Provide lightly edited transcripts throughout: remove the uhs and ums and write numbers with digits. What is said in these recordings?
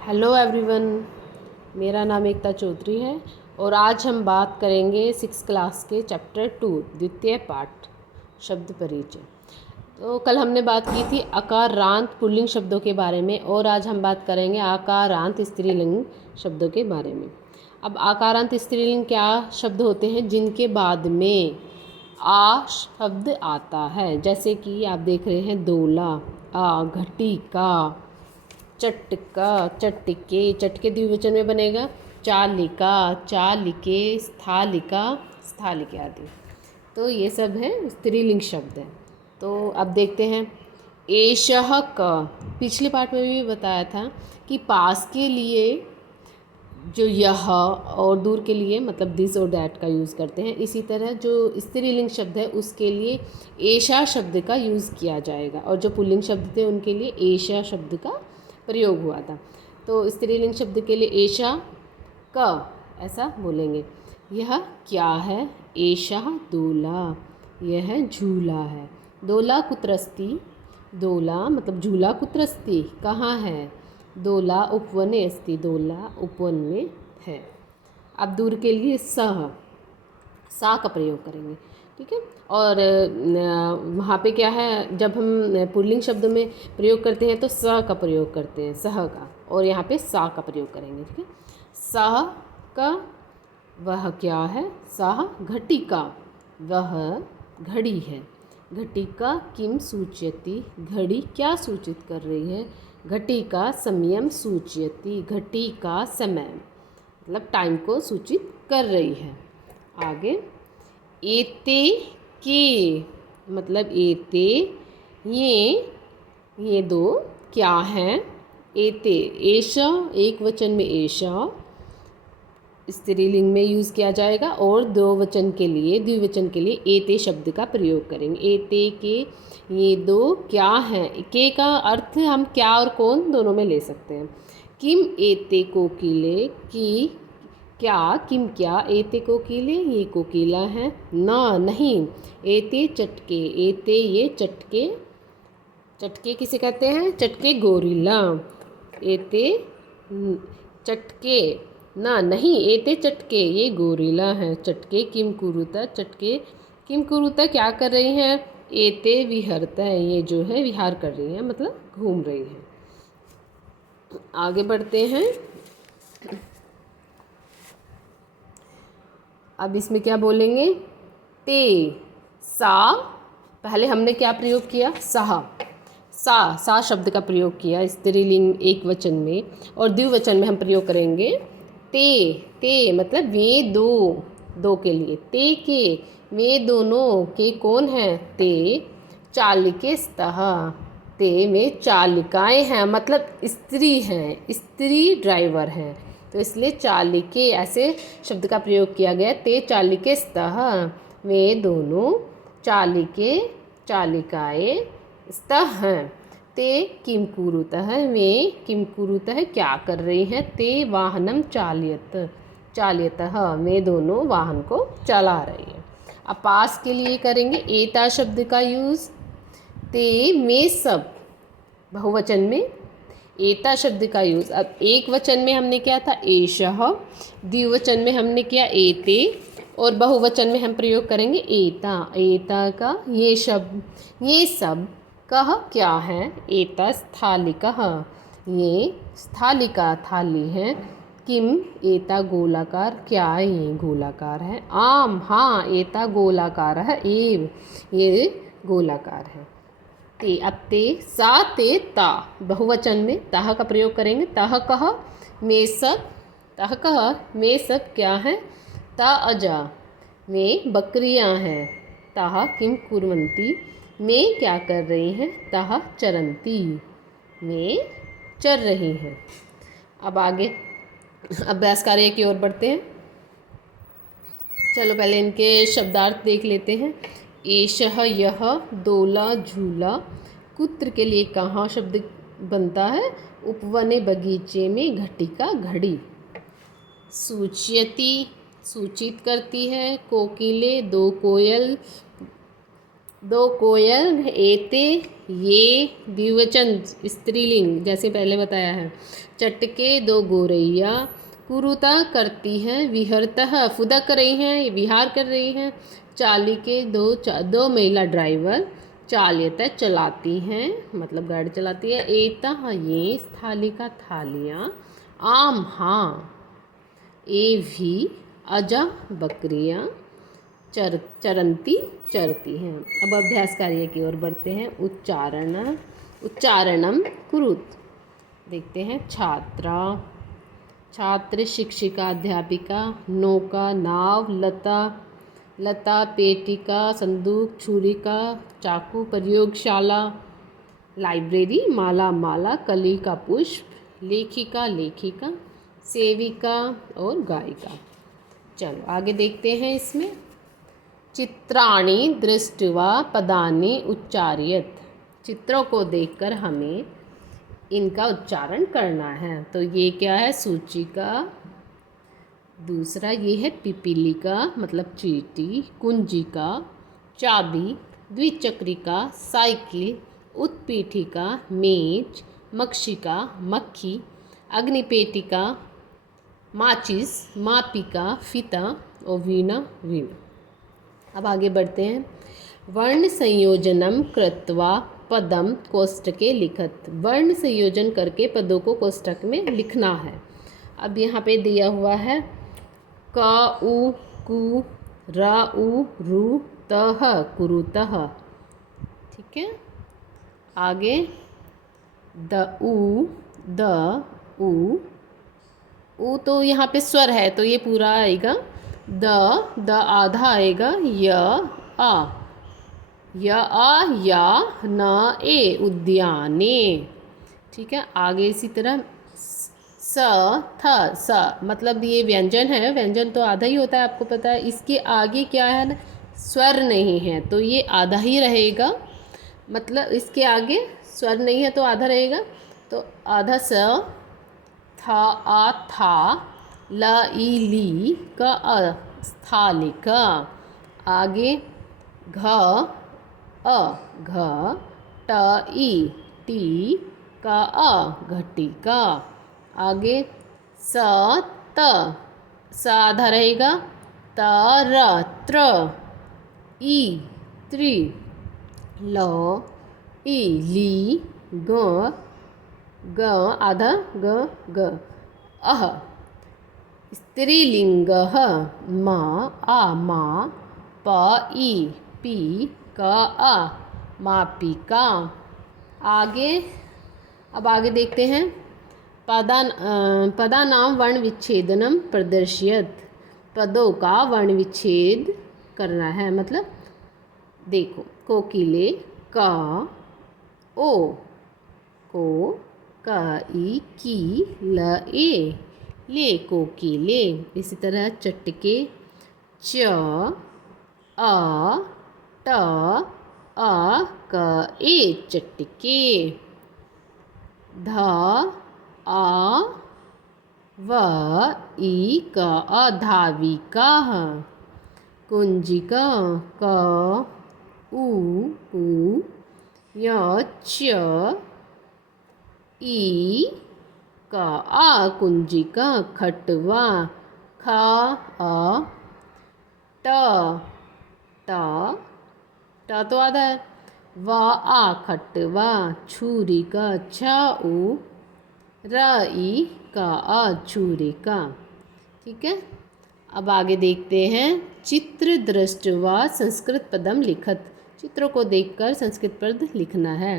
Hello everyone, मेरा नाम एकता चौधरी है और आज हम बात करेंगे 6 क्लास के चैप्टर 2 द्वितीय पाठ शब्द परिचय। तो कल हमने बात की थी आकारांत पुल्लिंग शब्दों के बारे में और आज हम बात करेंगे आकारांत स्त्रीलिंग शब्दों के बारे में। अब आकारांत स्त्रीलिंग क्या शब्द होते हैं जिनके बाद में आ शब्द आता है, जैसे कि आप देख रहे हैं दोला, आ, घटिका, चटका, चटके, चटके द्विवचन में बनेगा, चालिका, चालिके, स्थालिका, स्थालिके आदि। तो ये सब है स्त्रीलिंग शब्द है। तो अब देखते हैं एषः क। पिछले पार्ट में भी बताया था कि पास के लिए जो यह और दूर के लिए मतलब दिस और दैट का यूज़ करते हैं, इसी तरह जो स्त्रीलिंग शब्द है उसके लिए एषा शब्द का यूज़ किया जाएगा और जो पुल्लिंग शब्द थे उनके लिए एषा शब्द का प्रयोग हुआ था। तो स्त्रीलिंग शब्द के लिए एषा क ऐसा बोलेंगे। यह क्या है? एषः दोला, यह झूला है। दोला कुत्र अस्ति? दोला मतलब झूला कुत्र अस्ति, कहाँ है? दोला उपवने अस्ति, दोला उपवन में है। अब दूर के लिए सह, सा का प्रयोग करेंगे, ठीक है। और वहाँ पे क्या है, जब हम पुल्लिंग शब्द में प्रयोग करते हैं तो स का प्रयोग करते हैं, सह का, और यहाँ पे सा का प्रयोग करेंगे, ठीक है। सह का वह क्या है? सह घटिका, वह घड़ी है। घटिका किम सूचयति, घड़ी क्या सूचित कर रही है? घटिका समयम सूचयति, घटिका समय मतलब टाइम को सूचित कर रही है। आगे एते के मतलब एते ये दो क्या हैं? एते एषा एक वचन में एषा स्त्रीलिंग में यूज़ किया जाएगा और दो वचन के लिए द्विवचन के लिए एते शब्द का प्रयोग करेंगे। एते के ये दो क्या हैं? के का अर्थ हम क्या और कौन दोनों में ले सकते हैं। किम एते कोकिले, की क्या, किम क्या, एते कोकिले ये कोकिला है, ना नहीं, एते चटके, एते ये चटके, चटके किसे कहते हैं? चटके गोरिल्ला। एते चटके ना नहीं, एते चटके ये गोरिल्ला है। चटके किम कुरुता, चटके किम कुरुता क्या कर रही हैं? एते विहरता है, ये जो है विहार कर रही हैं मतलब घूम रही हैं। आगे बढ़ते हैं। अब इसमें क्या बोलेंगे? ते सा, पहले हमने क्या प्रयोग किया? सा, सा शब्द का प्रयोग किया स्त्रीलिंग एक वचन में, और द्विवचन में हम प्रयोग करेंगे ते मतलब वे दो के लिए। ते के वे दोनों, के कौन हैं? ते चालिके स्तः, ते में चालिकाएँ हैं मतलब स्त्री हैं, स्त्री ड्राइवर हैं, तो इसलिए चालिके ऐसे शब्द का प्रयोग किया गया। ते चालिके स्तः, वे दोनों चालिके चालिकाएँ स्तः हैं। ते किम कुरुतः, वे किम कुरुतः क्या कर रही हैं? ते वाहनम चालयतः, वे दोनों वाहन को चला रही हैं। अब पास के लिए करेंगे एता शब्द का यूज़। ते में सब बहुवचन में एता शब्द का यूज़। अब एक वचन में हमने क्या था? एषः, द्विवचन में हमने किया एते, और बहुवचन में हम प्रयोग करेंगे एता। एता का ये शब्द, ये सब कह क्या है? एता स्थालिकः, ये स्थालिका थाली है। किम एता गोलाकार, क्या ये गोलाकार है? आम हाँ, एता गोलाकार है, एव ये गोलाकार है। ते अब ते सा ते ता बहुवचन में तह का प्रयोग करेंगे। तह कह में सब, तह कह में सब क्या है? ता अजा में बकरियां हैं। तह किम कुर्वन्ति में क्या कर रही हैं? तह चरन्ति में चर रही हैं। अब आगे अभ्यास कार्य की ओर बढ़ते हैं। चलो पहले इनके शब्दार्थ देख लेते हैं। एषः यह, दोला झूला, कुत्र के लिए कहाँ शब्द बनता है? उपवने बगीचे में, घटिका घड़ी। सूचयति सूचित करती है, कोकिले दो कोयल, दो कोयल, एते, ये द्विवचन स्त्रीलिंग जैसे पहले बताया है। चटके दो गोरैया, कुरुता करती हैं, विहरतः फुदक रही हैं, विहार कर रही हैं। चालिके दो महिला ड्राइवर, चाल्यतः चलाती हैं मतलब गाड़ी चलाती है। एतः ये, स्थालिका थालियाँ, आम हाँ, ए भी, अजा बकरियाँ, चरंती चरती हैं। अब अभ्यास कार्य की ओर बढ़ते हैं। उच्चारणम कुरुत। देखते हैं। छात्रा, छात्र, शिक्षिका, अध्यापिका, नौका, नाव, लता, पेटिका, संदूक, छुरिका, चाकू, प्रयोगशाला, लाइब्रेरी, माला, कली का पुष्प, लेखिका, सेविका और गायिका। चलो आगे देखते हैं। इसमें चित्राणि दृष्ट्वा पदानि उच्चार्यत। चित्रों को देखकर हमें इनका उच्चारण करना है। तो ये क्या है? सूचिका, दूसरा ये है पिपीलिका मतलब चींटी, कुंजिका, चाबी, द्विचक्रिका, साइकिल, उत्पीठिका, मेज, मक्षिका, मक्खी, अग्निपेटिका, माचिस, मापिका, फीता और वीणा। अब आगे बढ़ते हैं। वर्ण संयोजनम कृत्वा पदम कोष्टके लिखत। वर्ण संयोजन करके पदों को कोष्टक में लिखना है। अब यहाँ पे दिया हुआ है क उ कु र उ रु तह कुरुतः। ठीक है। आगे द उ तो यहाँ पे स्वर है तो ये पूरा आएगा। द आधा आएगा। या न ए उद्याने। ठीक है। आगे इसी तरह स मतलब ये व्यंजन है। व्यंजन तो आधा ही होता है, आपको पता है। इसके आगे क्या है ना, स्वर नहीं है तो ये आधा ही रहेगा। मतलब इसके आगे स्वर नहीं है तो आधा रहेगा। तो आधा स, था आ था, ल ई ली, क अ स्थालिका। आगे घ ट ई टी, क अ घटिका। आगे स आधा रहेगा। त्र ई त्रि, ल ई ली, ग आधा ग अह स्त्रीलिंगः मा प ई पी, क अ मापिका। अब आगे देखते हैं। पदानाम वर्ण विच्छेदनम प्रदर्शयत। पदों का वर्ण विच्छेद करना है। मतलब देखो, कोकिले क ओ, को क ई की ल ए, ले कोकिले। इसी तरह चटके च अ ट अ क ए चटके। ध आ व ई क अ धाविका। कुंजिका क उ य च ई क आ कुंजिका। खटवा ख अ ट तो आधा है। व आ खटवा। छुरिका छ उ र ई क अ छुरिका। ठीक है। अब आगे देखते हैं। चित्र दृष्ट्वा संस्कृत पदम लिखत। चित्रों को देखकर संस्कृत पद लिखना है।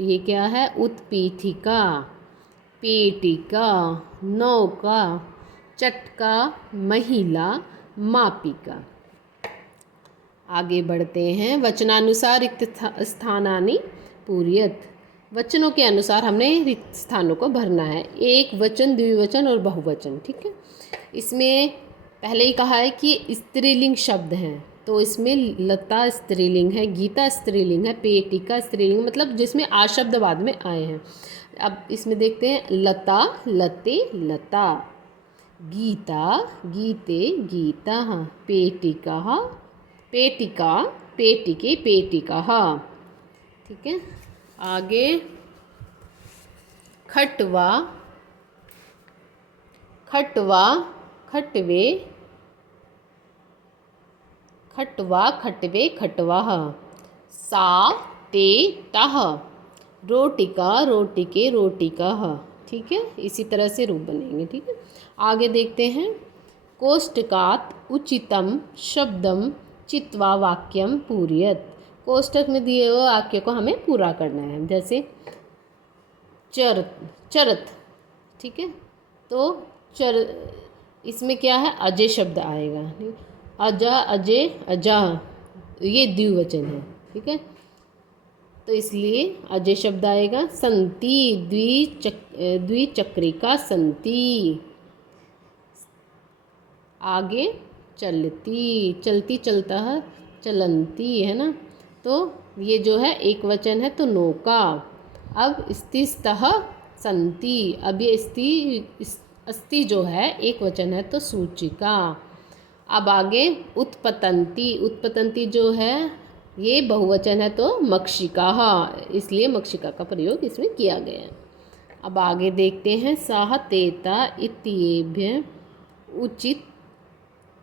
ये क्या है? उत्पीठिका, पेटिका, नौका, चटका, महिला, मापिका। आगे बढ़ते हैं। वचनानुसार रिक्त स्थानानि पूर्यत। वचनों के अनुसार हमने रिक्त स्थानों को भरना है। एक वचन, द्विवचन और बहुवचन। ठीक है। इसमें पहले ही कहा है कि स्त्रीलिंग शब्द हैं तो इसमें लता स्त्रीलिंग है, गीता स्त्रीलिंग है, पेटिका स्त्रीलिंग मतलब जिसमें आ शब्द बाद में आए हैं। अब इसमें देखते हैं। लता, लते, लता। गीता, गीते, गीता। पेटिका, पेटिका, पेटिके पेटिकाः। ठीक है, आगे खट्वा खट्वा खट्वे खट्वा खट्वे खट्वाः। सा ते ताः। रोटिका रोटिके रोटिकाः। ठीक है, इसी तरह से रूप बनेंगे। ठीक है, आगे देखते हैं। कोष्टकात् उचितम शब्दम चित्वा वाक्यम पूरयेत्। कोष्टक में दिए हुए वाक्य को हमें पूरा करना है। जैसे चरत चरत। ठीक है, तो चर इसमें क्या है, अजय शब्द आएगा। अजा अजय अजा, ये द्विवचन है। ठीक है, तो इसलिए अजय शब्द आएगा। संति द्विचक्रिका संति। आगे चलती चलती चलता है चलंती, है ना। तो ये जो है एक वचन है तो नौका। अब स्तिस्तः संति। अब ये अस्ति जो है एक वचन है तो सूचिका। अब आगे उत्पतंती। उत्पतंती जो है ये बहुवचन है तो मक्षिकाः, इसलिए मक्षिका का प्रयोग इसमें किया गया है। अब आगे देखते हैं। साह तेता इत्येभ्य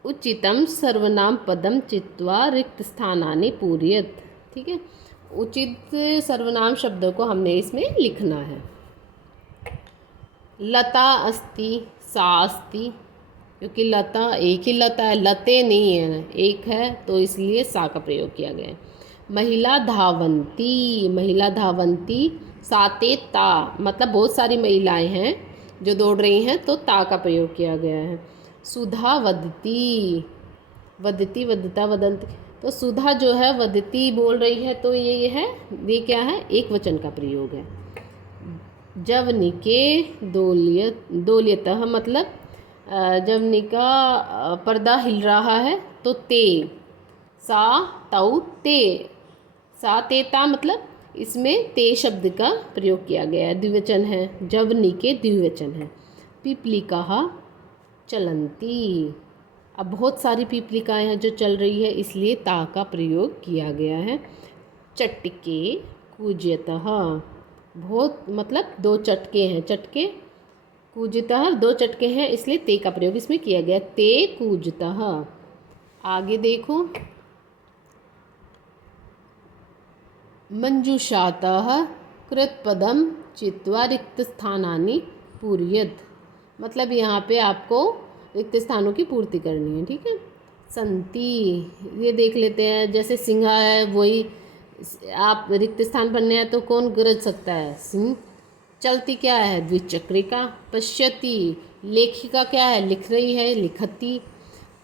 उचितम सर्वनाम पदम चित्वा रिक्त स्थानानि पूरयेत्। ठीक है, उचित सर्वनाम शब्दों को हमने इसमें लिखना है। लता अस्ति सा अस्ति, क्योंकि लता एक ही लता है, लते नहीं है, एक है, तो इसलिए सा का प्रयोग किया गया है। महिला धावंती। महिला धावंती साते ता, मतलब बहुत सारी महिलाएं हैं जो दौड़ रही हैं, तो ता का प्रयोग किया गया है। सुधा वदती। वदती वदता वदंती, तो सुधा जो है वदती बोल रही है, तो ये क्या है, एक वचन का प्रयोग है। जवनिके दोल्यतः, मतलब जवनी का पर्दा हिल रहा है तो ते। सा तौ ते। सा ते ता, मतलब इसमें ते शब्द का प्रयोग किया गया है, द्विवचन है। जवनी के द्विवचन है। पीपलिकाः चलंती। अब बहुत सारी पीपलिकाएँ हैं जो चल रही है, इसलिए ता का प्रयोग किया गया है। चटके कूजयतः, बहुत मतलब दो चटके हैं, चटके कूजतः दो चटके हैं, इसलिए ते का प्रयोग इसमें किया गया। ते कूजतः। आगे देखो। मंजूषातः कृतपदम चित्वा रिक्त स्थानानि पूरयेत्। मतलब यहाँ पे आपको रिक्त स्थानों की पूर्ति करनी है। ठीक है, संति, ये देख लेते हैं। जैसे सिंहा है, वही आप रिक्त स्थान भरने हैं तो कौन गरज सकता है, सिंह। चलती क्या है, द्विचक्रिका। पश्यति, लेखिका क्या है, लिख रही है, लिखती।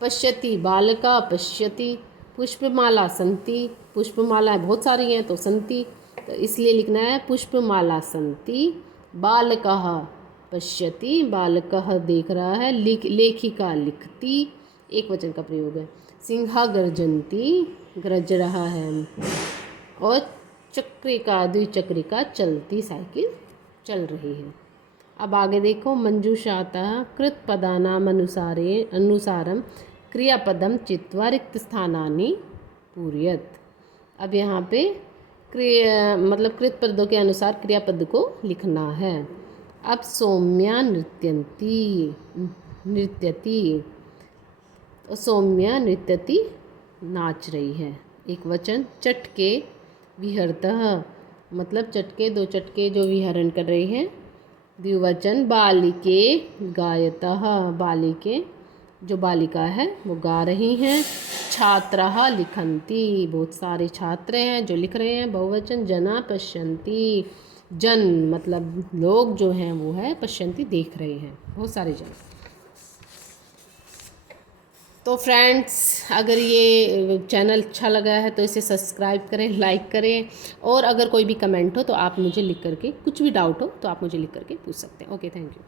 पश्यति बालका पश्यति। पुष्पमाला संति, पुष्पमालाएँ बहुत सारी हैं तो संति, तो इसलिए लिखना है पुष्पमाला संति। बालकः पश्यति, बालकः देख रहा है। लेखिका लिखती, एक वचन का प्रयोग है। सिंहा गर्जन्ति, गरज रहा है। और चक्रिका द्विचक्रिका चलती साइकिल चल रही है। अब आगे देखो। मंजूषातः कृतपदानाम अनुसारम क्रियापदम चित्वा रिक्त स्थानानि पूरयेत्। अब यहाँ पे मतलब कृत पदों के अनुसार क्रियापद को लिखना है। अब सौम्या नृत्यति। तो सौम्या नृत्यति, नाच रही है, एक वचन। चटके विहरतः, मतलब चटके दो चटके जो विहरण कर रही हैं, द्विवचन। बालिके गायतः, बालिके जो बालिका है वो गा रही हैं। छात्राः लिखन्ति, बहुत सारे छात्र हैं जो लिख रहे हैं, बहुवचन। जना पश्यन्ति, जन मतलब लोग जो हैं वो है, पश्यन्ति देख रहे हैं, बहुत सारे जन। तो फ्रेंड्स, अगर ये चैनल अच्छा लगा है तो इसे सब्सक्राइब करें, लाइक करें, और अगर कोई भी कमेंट हो तो आप मुझे लिख करके, कुछ भी डाउट हो तो आप मुझे लिख करके पूछ सकते हैं। Okay, thank you.